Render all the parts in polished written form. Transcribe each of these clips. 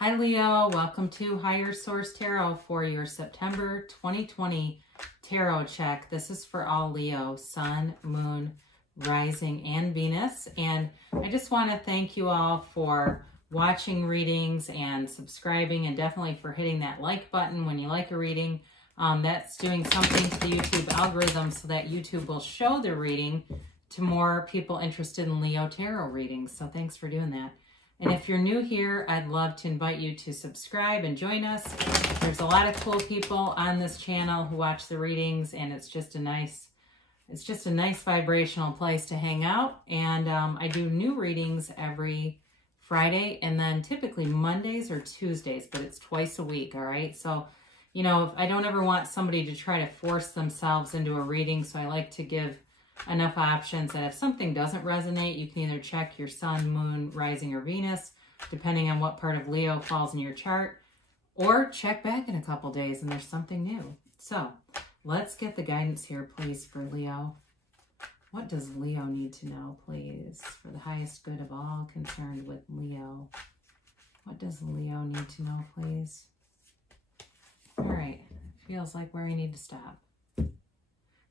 Hi Leo, welcome to Higher Source Tarot for your September 2020 tarot check. This is for all Leo, Sun, Moon, Rising, and Venus. And I just want to thank you all for watching readings and subscribing, and definitely for hitting that like button when you like a reading. That's doing something to the YouTube algorithm so that YouTube will show the reading to more people interested in Leo tarot readings. So thanks for doing that. And if you're new here, I'd love to invite you to subscribe and join us. There's a lot of cool people on this channel who watch the readings, and it's just a nice vibrational place to hang out. And I do new readings every Friday, and then typically Mondays or Tuesdays, but it's twice a week, all right? So, you know, I don't ever want somebody to try to force themselves into a reading, so I like to give enough options that if something doesn't resonate, you can either check your Sun, Moon, Rising, or Venus, depending on what part of Leo falls in your chart, or check back in a couple days and there's something new. So let's get the guidance here, please, for Leo. What does Leo need to know, please, for the highest good of all concerned with Leo? What does Leo need to know, please? All right, feels like where you need to stop.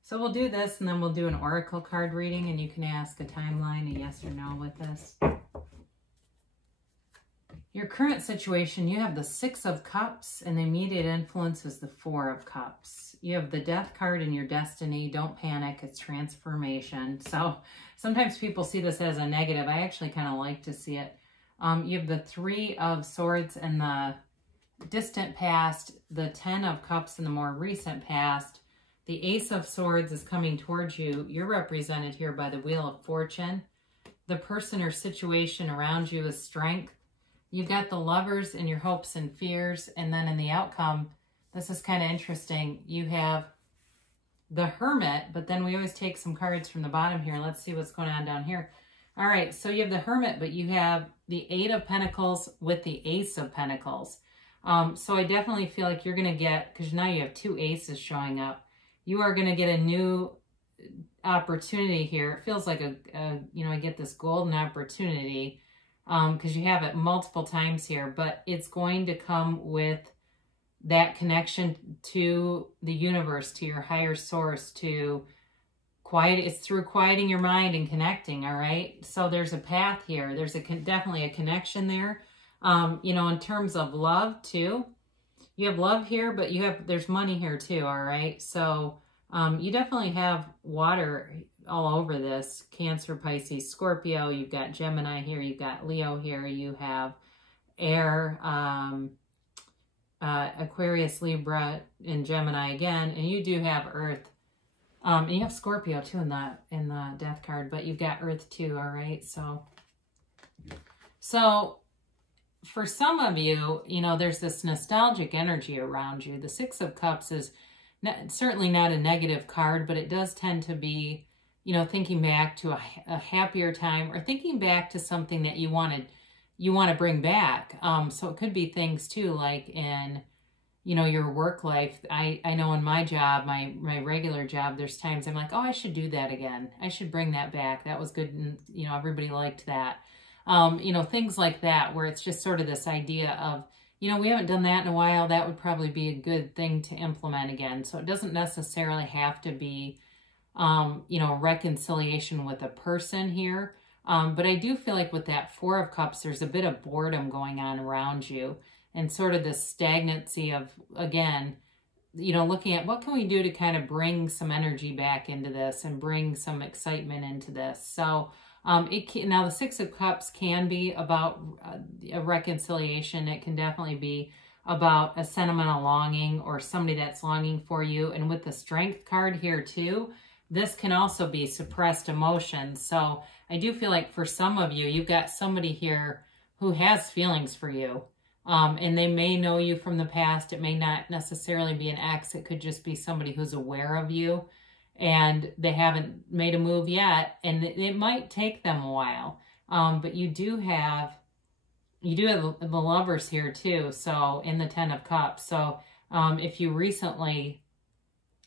So we'll do this, and then we'll do an oracle card reading, and you can ask a timeline, a yes or no with this. Your current situation, you have the Six of Cups, and the immediate influence is the Four of Cups. You have the Death card in your destiny. Don't panic, it's transformation. So sometimes people see this as a negative. I actually kind of like to see it. You have the Three of Swords in the distant past, the Ten of Cups in the more recent past. The Ace of Swords is coming towards you. You're represented here by the Wheel of Fortune. The person or situation around you is Strength. You've got the Lovers in your hopes and fears. And then in the outcome, this is kind of interesting. You have the Hermit, but then we always take some cards from the bottom here. Let's see what's going on down here. All right, so you have the Hermit, but you have the Eight of Pentacles with the Ace of Pentacles. So I definitely feel like you're going to get, because now you have two aces showing up, you are going to get a new opportunity here. It feels like I get this golden opportunity because you have it multiple times here, but it's going to come with that connection to the universe, to your higher source, to quiet. It's through quieting your mind and connecting, all right? So there's a path here. There's definitely a connection there. In terms of love too, you have love here, but there's money here too, all right? So you definitely have water all over this. Cancer, Pisces, Scorpio. You've got Gemini here. You've got Leo here. You have air, Aquarius, Libra, and Gemini again. And you do have Earth. And you have Scorpio too in the Death card, but you've got Earth too, all right? So for some of you, there's this nostalgic energy around you. The Six of Cups is certainly not a negative card, but it does tend to be, thinking back to a happier time, or thinking back to something that you want to bring back. So it could be things too, like in, your work life. I know in my job, my regular job, there's times I'm like, oh, I should do that again. I should bring that back. That was good. And, everybody liked that. Things like that, where it's just sort of this idea of, we haven't done that in a while. That would probably be a good thing to implement again. So it doesn't necessarily have to be, reconciliation with a person here. But I do feel like with that Four of Cups, there's a bit of boredom going on around you, and sort of this stagnancy of, again, looking at what can we do to kind of bring some energy back into this and bring some excitement into this. So now the Six of Cups can be about a reconciliation. It can definitely be about a sentimental longing or somebody that's longing for you. And with the Strength card here too, this can also be suppressed emotions. So I do feel like for some of you, you've got somebody here who has feelings for you. And they may know you from the past. It may not necessarily be an ex. It could just be somebody who's aware of you, and they haven't made a move yet, and it might take them a while. But you do have the Lovers here too, so in the Ten of Cups. So if you recently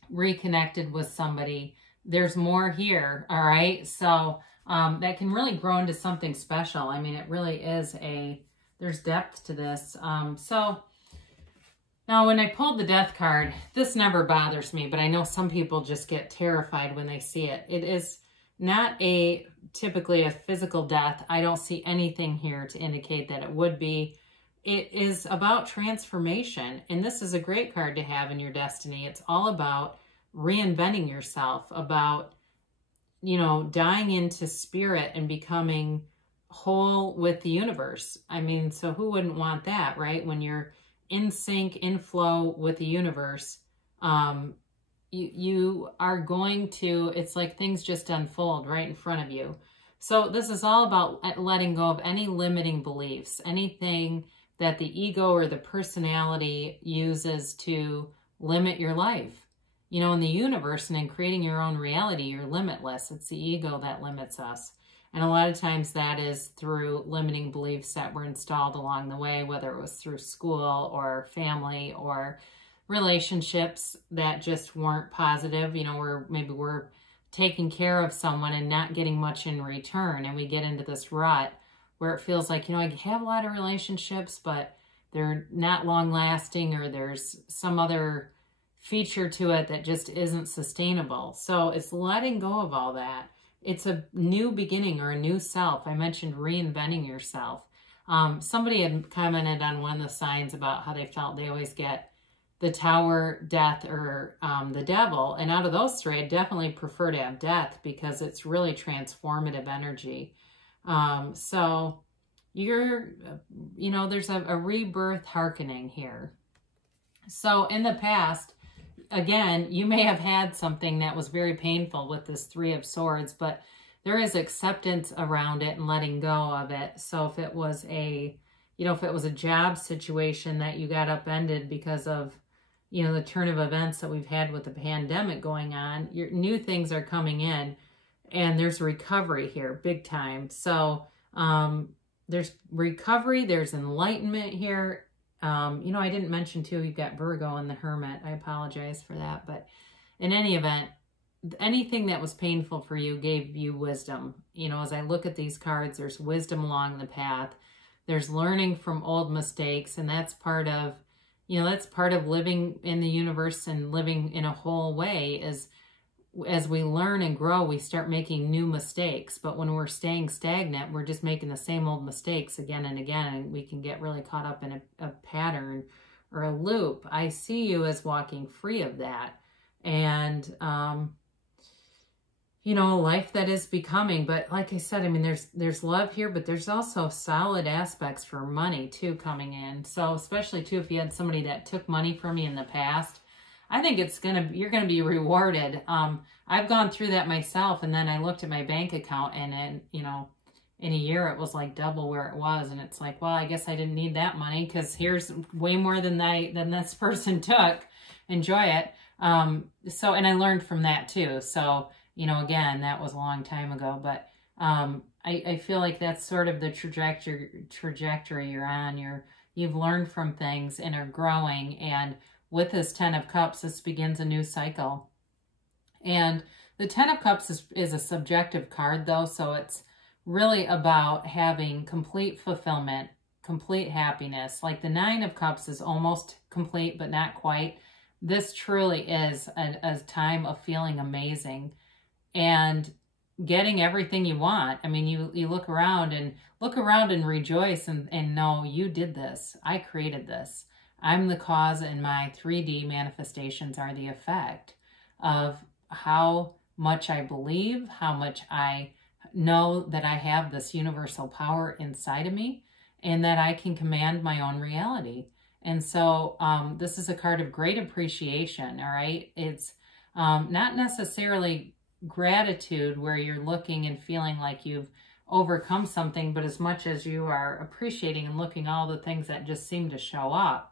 reconnected with somebody, there's more here, all right? So that can really grow into something special. I mean, it really is there's depth to this. So now when I pulled the death card, this never bothers me, but I know some people just get terrified when they see it. It is not typically a physical death. I don't see anything here to indicate that it would be. It is about transformation, and this is a great card to have in your destiny. It's all about reinventing yourself, about, you know, dying into spirit and becoming whole with the universe. I mean, so who wouldn't want that, right? When you're in sync, in flow with the universe, you are going to, it's like things just unfold right in front of you. So this is all about letting go of any limiting beliefs, anything that the ego or the personality uses to limit your life. You know, in the universe and in creating your own reality, you're limitless. It's the ego that limits us. And a lot of times that is through limiting beliefs that were installed along the way, whether it was through school or family or relationships that just weren't positive, you know, where maybe we're taking care of someone and not getting much in return. And we get into this rut where it feels like, you know, I have a lot of relationships, but they're not long lasting, or there's some other feature to it that just isn't sustainable. So it's letting go of all that. It's a new beginning or a new self. I mentioned reinventing yourself. Somebody had commented on one of the signs about how they felt they always get the Tower, death, or the devil. And out of those three, I definitely prefer to have death because it's really transformative energy. So you're, you know, there's a rebirth hearkening here. So in the past, again, you may have had something that was very painful with this Three of Swords, but there is acceptance around it and letting go of it. So if it was a, you know, if it was a job situation that you got upended because of, you know, the turn of events that we've had with the pandemic going on, your new things are coming in, and there's recovery here, big time. So there's recovery, there's enlightenment here. You know, I didn't mention too, you've got Virgo and the Hermit. I apologize for that. But in any event, anything that was painful for you gave you wisdom. You know, as I look at these cards, there's wisdom along the path. There's learning from old mistakes. And that's part of, you know, that's part of living in the universe and living in a whole way. Is as we learn and grow, we start making new mistakes. But when we're staying stagnant, we're just making the same old mistakes again and again, and we can get really caught up in a pattern or a loop. I see you as walking free of that. And, you know, a life that is becoming. But like I said, I mean, there's love here, but there's also solid aspects for money too coming in. So especially too, if you had somebody that took money from you in the past, I think you're going to be rewarded. I've gone through that myself, and then I looked at my bank account, and you know, in a year it was like double where it was, and it's like, well, I guess I didn't need that money because here's way more than this person took. Enjoy it. So, and I learned from that too. So, you know, again, that was a long time ago, but I feel like that's sort of the trajectory you're on. You've learned from things and are growing, and with this Ten of Cups, this begins a new cycle. And the Ten of Cups is a subjective card, though, so it's really about having complete fulfillment, complete happiness. Like the Nine of Cups is almost complete, but not quite. This truly is a time of feeling amazing and getting everything you want. I mean, you look around and rejoice and know you did this. I created this. I'm the cause, and my 3D manifestations are the effect of how much I believe, how much I know that I have this universal power inside of me, and that I can command my own reality. And so this is a card of great appreciation, all right? It's not necessarily gratitude where you're looking and feeling like you've overcome something, but as much as you are appreciating and looking at all the things that just seem to show up.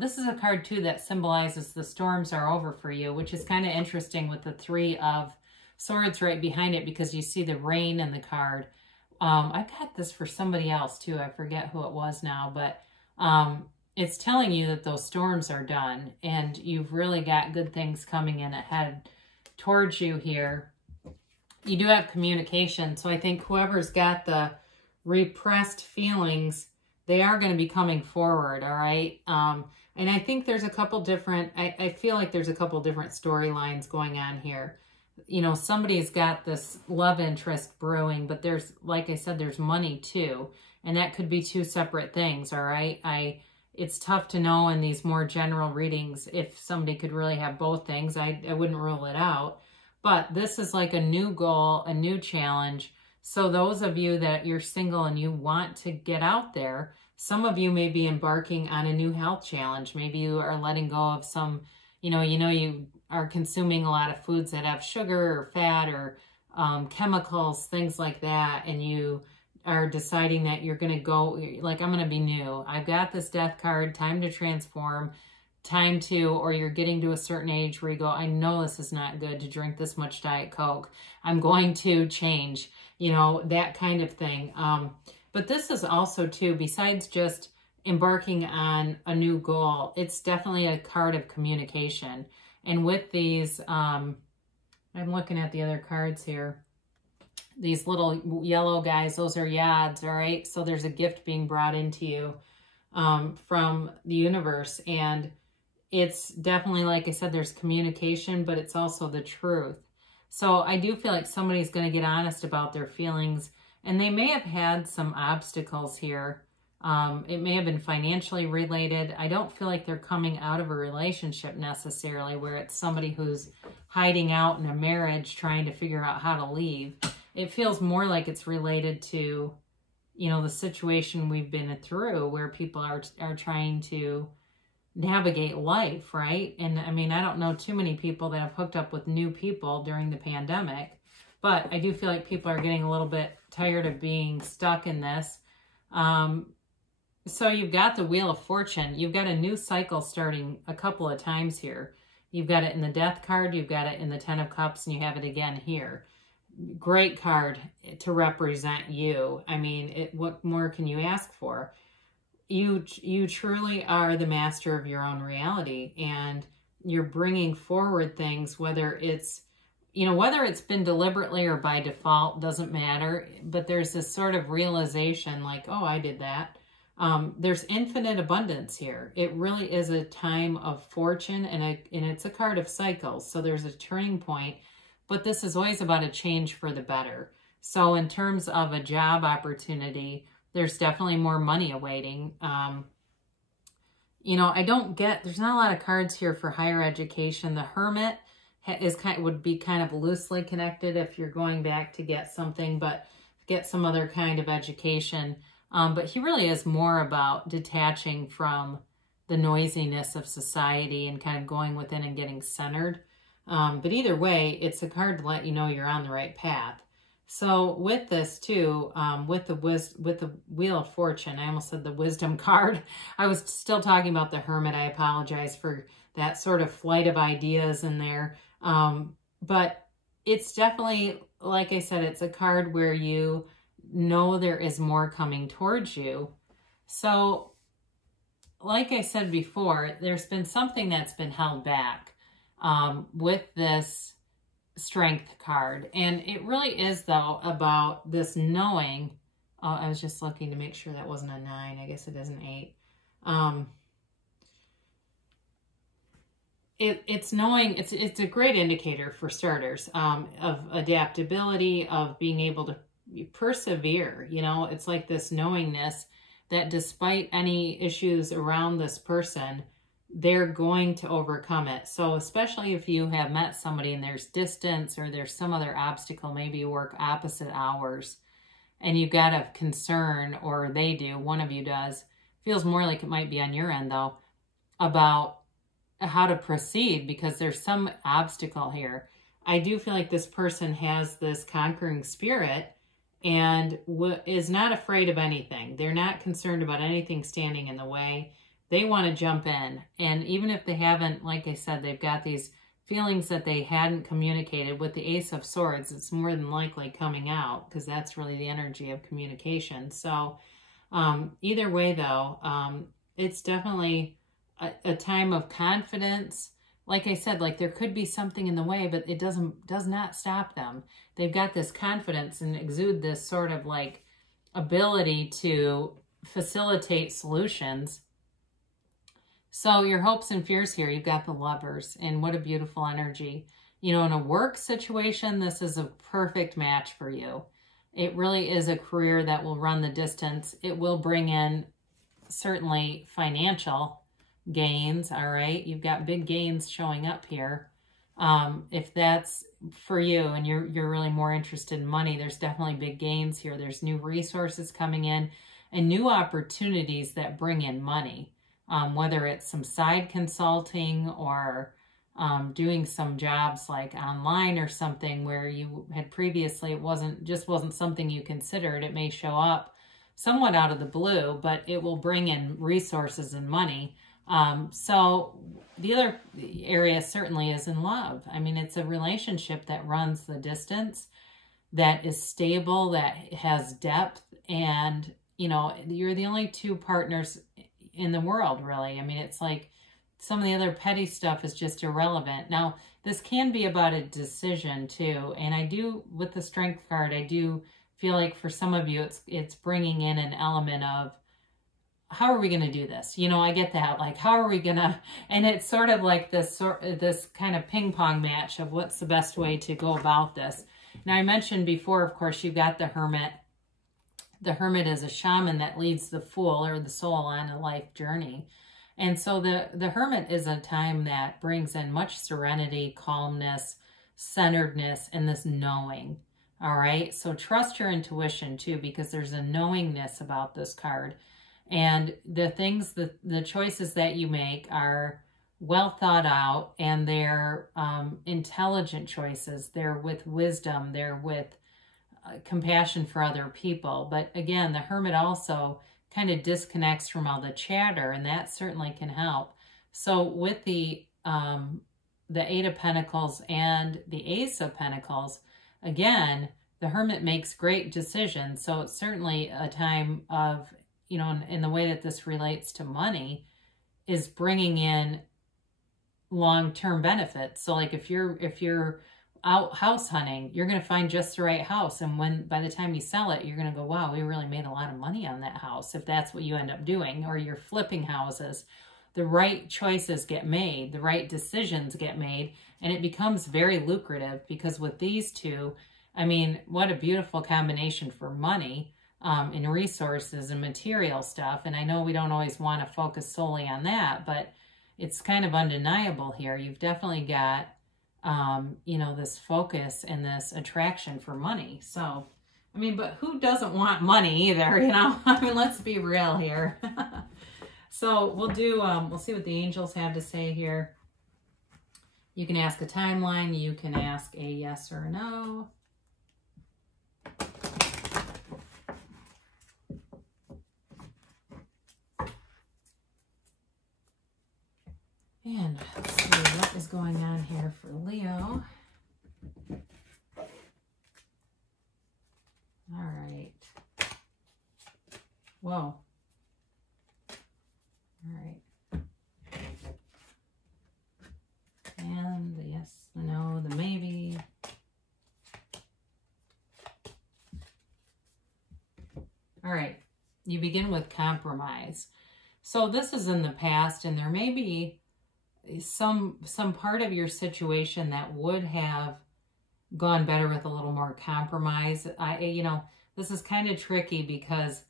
This is a card, too, that symbolizes the storms are over for you, which is kind of interesting with the Three of Swords right behind it because you see the rain in the card. I got this for somebody else, too. I forget who it was now, but it's telling you that those storms are done and you've really got good things coming in ahead towards you here. You do have communication, so I think whoever's got the repressed feelings they are going to be coming forward, all right? And I think there's a couple different, I feel like there's a couple different storylines going on here. You know, somebody's got this love interest brewing, but there's, like I said, there's money too. And that could be two separate things, all right? It's tough to know in these more general readings if somebody could really have both things. I wouldn't rule it out. But this is like a new goal, a new challenge. So those of you that you're single and you want to get out there, some of you may be embarking on a new health challenge. Maybe you are letting go of some, you are consuming a lot of foods that have sugar or fat or chemicals, things like that. And you are deciding that you're going to go, like, I'm going to be new. I've got this death card, time to transform, time to, or you're getting to a certain age where you go, I know this is not good to drink this much Diet Coke. I'm going to change, that kind of thing. But this is also too, besides just embarking on a new goal, it's definitely a card of communication. And with these, I'm looking at the other cards here. These little yellow guys, those are yads, all right? So there's a gift being brought into you from the universe. And it's definitely, like I said, there's communication, but it's also the truth. So I do feel like somebody's going to get honest about their feelings. And they may have had some obstacles here. It may have been financially related. I don't feel like they're coming out of a relationship necessarily where it's somebody who's hiding out in a marriage trying to figure out how to leave. It feels more like it's related to, the situation we've been through where people are trying to navigate life, right? And I mean, I don't know too many people that have hooked up with new people during the pandemic, but I do feel like people are getting a little bit tired of being stuck in this. So you've got the Wheel of Fortune. You've got a new cycle starting a couple of times here. You've got it in the Death card. You've got it in the Ten of Cups, and you have it again here. Great card to represent you. I mean, what more can you ask for? You truly are the master of your own reality, and you're bringing forward things, whether it's been deliberately or by default, doesn't matter. But there's this sort of realization like, oh, I did that. There's infinite abundance here. It really is a time of fortune, and it's a card of cycles. So there's a turning point, but this is always about a change for the better. So in terms of a job opportunity, there's definitely more money awaiting. There's not a lot of cards here for higher education. The Hermit would be kind of loosely connected if you're going back to get something, but get some other kind of education. But he really is more about detaching from the noisiness of society and kind of going within and getting centered. But either way, it's a card to let you know you're on the right path. So with this too, with the Wheel of Fortune, I almost said the Wisdom card. I was still talking about the Hermit. I apologize for that sort of flight of ideas in there. But it's definitely, like I said, it's a card where you know there is more coming towards you. So like I said before, there's been something that's been held back with this Strength card. And it really is, though, about this knowing. Oh, I was just looking to make sure that wasn't a 9. I guess it is an 8. It's knowing, it's a great indicator for starters of adaptability, of being able to persevere. It's like this knowingness that despite any issues around this person, they're going to overcome it. So especially if you have met somebody and there's distance or there's some other obstacle, maybe you work opposite hours and you've got a concern, or they do, one of you does, feels more like it might be on your end though, about how to proceed because there's some obstacle here. I do feel like this person has this conquering spirit and is not afraid of anything. They're not concerned about anything standing in the way. They want to jump in. And even if they haven't, like I said, they've got these feelings that they hadn't communicated with the Ace of Swords, it's more than likely coming out because that's really the energy of communication. So either way, though, it's definitely a time of confidence. Like I said, like there could be something in the way, but it does not stop them. They've got this confidence and exude this sort of like ability to facilitate solutions. So your hopes and fears here, you've got the Lovers, and what a beautiful energy. You know, in a work situation, this is a perfect match for you. It really is a career that will run the distance. It will bring in certainly financial gains, all right? You've got big gains showing up here. If that's for you and you're really more interested in money, there's definitely big gains here. There's new resources coming in and new opportunities that bring in money, whether it's some side consulting or doing some jobs like online or something where you had previously, it wasn't something you considered. It may show up somewhat out of the blue, but it will bring in resources and money. So the other area certainly is in love. I mean, it's a relationship that runs the distance, that is stable, that has depth, and, you know, you're the only two partners in the world, really. I mean, it's like some of the other petty stuff is just irrelevant. Now, this can be about a decision too, and I do, with the Strength card, I do feel like for some of you, it's bringing in an element of, how are we going to do this? You know, I get that. Like, how are we going to, and it's sort of like this kind of ping pong match of what's the best way to go about this. Now, I mentioned before, of course, you've got the Hermit. The Hermit is a shaman that leads the Fool or the soul on a life journey. And so the Hermit is a time that brings in much serenity, calmness, centeredness, and this knowing. All right. So trust your intuition too, because there's a knowingness about this card. And the things, the choices that you make are well thought out, and they're intelligent choices. They're with wisdom. They're with compassion for other people. But again, the Hermit also kind of disconnects from all the chatter, and that certainly can help. So with the Eight of Pentacles and the Ace of Pentacles, again, the Hermit makes great decisions. So it's certainly a time of, you know, in the way that this relates to money, is bringing in long-term benefits. So like if you're out house hunting, you're going to find just the right house. And by the time you sell it, you're going to go, wow, we really made a lot of money on that house. If that's what you end up doing, or you're flipping houses, the right choices get made, the right decisions get made, and it becomes very lucrative, because with these two, I mean, what a beautiful combination for money. In resources and material stuff. And I know we don't always want to focus solely on that, but it's kind of undeniable here. You've definitely got, you know, this focus and this attraction for money. So, I mean, but who doesn't want money either, you know? I mean, let's be real here. So we'll do, we'll see what the angels have to say here. You can ask a timeline. You can ask a yes or a no. And let's see what is going on here for Leo. All right. Whoa. All right. And the yes, the no, the maybe. All right. You begin with compromise. So this is in the past, and there may be some part of your situation that would have gone better with a little more compromise. You know, this is kind of tricky because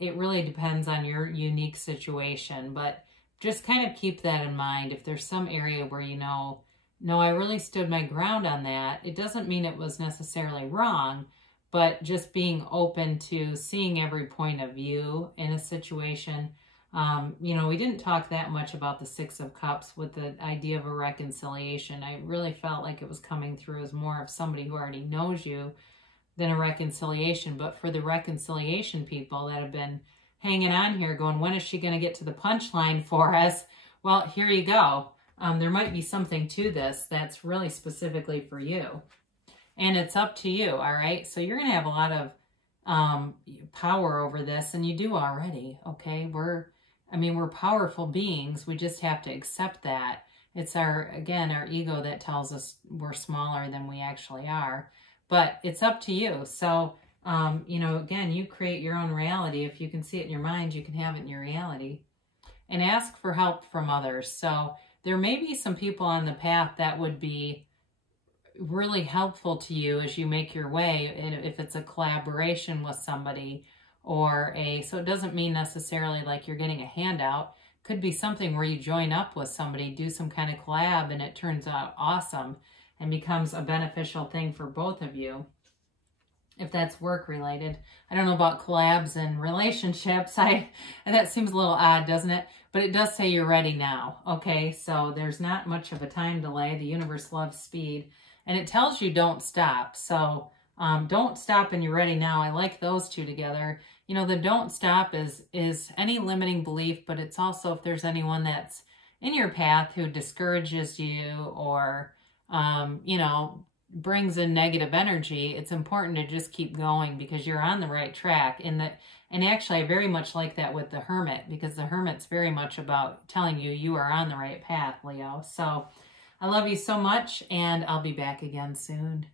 it really depends on your unique situation, but just kind of keep that in mind. If there's some area where you know, no, I really stood my ground on that, it doesn't mean it was necessarily wrong, but just being open to seeing every point of view in a situation. You know, we didn't talk that much about the Six of Cups with the idea of a reconciliation. I really felt like it was coming through as more of somebody who already knows you than a reconciliation. But for the reconciliation people that have been hanging on here going, when is she going to get to the punchline for us? Well, here you go. There might be something to this that's really specifically for you. And it's up to you, all right? So you're going to have a lot of power over this, and you do already, okay? We're powerful beings. We just have to accept that. It's our ego that tells us we're smaller than we actually are. But it's up to you. So You know, again, you create your own reality. If you can see it in your mind, you can have it in your reality. And ask for help from others. So there may be some people on the path that would be really helpful to you as you make your way, if it's a collaboration with somebody or so it doesn't mean necessarily like you're getting a handout. Could be something where you join up with somebody, do some kind of collab, and it turns out awesome and becomes a beneficial thing for both of you. If that's work related. I don't know about collabs and relationships. That seems a little odd, doesn't it? But it does say you're ready now. Okay, so there's not much of a time delay. The universe loves speed. And it tells you don't stop. So don't stop and you're ready now. I like those two together. You know, the don't stop is any limiting belief, but it's also if there's anyone that's in your path who discourages you or, you know, brings in negative energy, it's important to just keep going because you're on the right track. And actually, I very much like that with the Hermit, because the Hermit's very much about telling you you are on the right path, Leo. So I love you so much, and I'll be back again soon.